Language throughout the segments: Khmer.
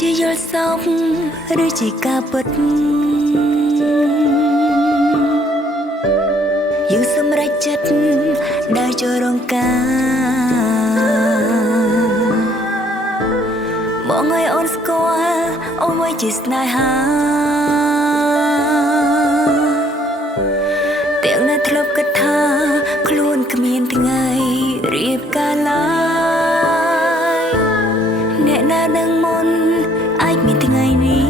ជាយល់សោកឬជាការពិតយើងសម្រេចចិត្តដើរចូលរងការបងឲ្យអូនស្គាល់អូនមួយជាស្នេហាទាំងនៅធ្លាប់គិតថាខ្លួនគ្មានថ្ងៃរៀបការឡើយអ្នកណានឹងមុនអាចមានថ្ងៃនេះ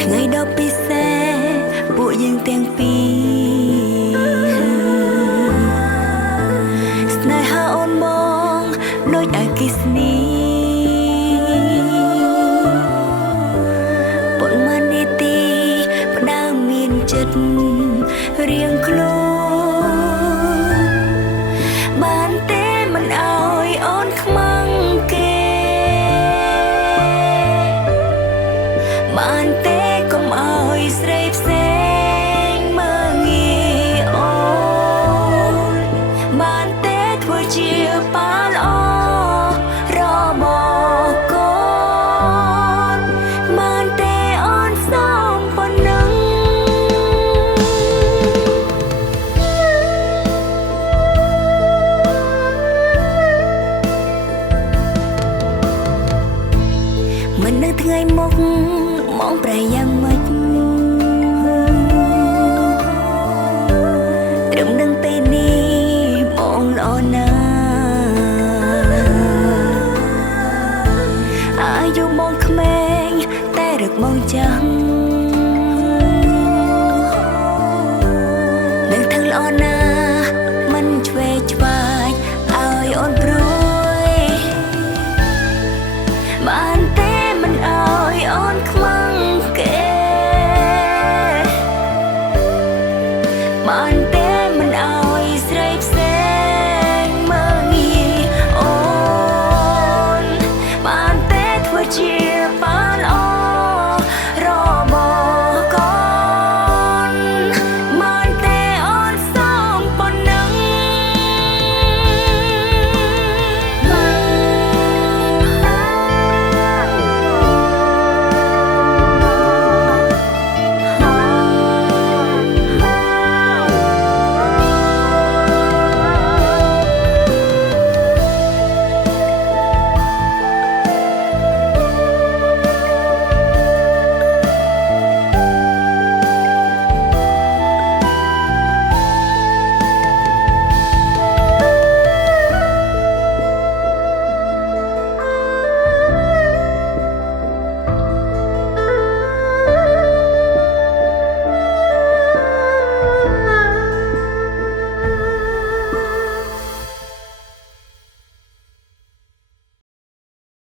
ថ្ងៃដ៏ពិសេសពួកយើងទាំងពីរស្នេហាអូនមកដូចអគ្គិសនីប៉ុន្មាននាទីផ្ដើមមានចិត្តរៀងខ្លួនបានទេមិនអើយអូនខ្មាំងគេបានទេកុំអើយស្រីផ្សេងមើងងាយអូនបានទេធ្វើជាប៉ាល្អរបស់កូនបានទេអូនសូមប៉ុណ្ណឹងមិននៅថ្ងៃមុខមកប្រែយ៉ាងម៉េចត្រឹមនឹងពេលនេះបងល្អណាស់អាយុបងក្មេងតែរឹកបងចាំ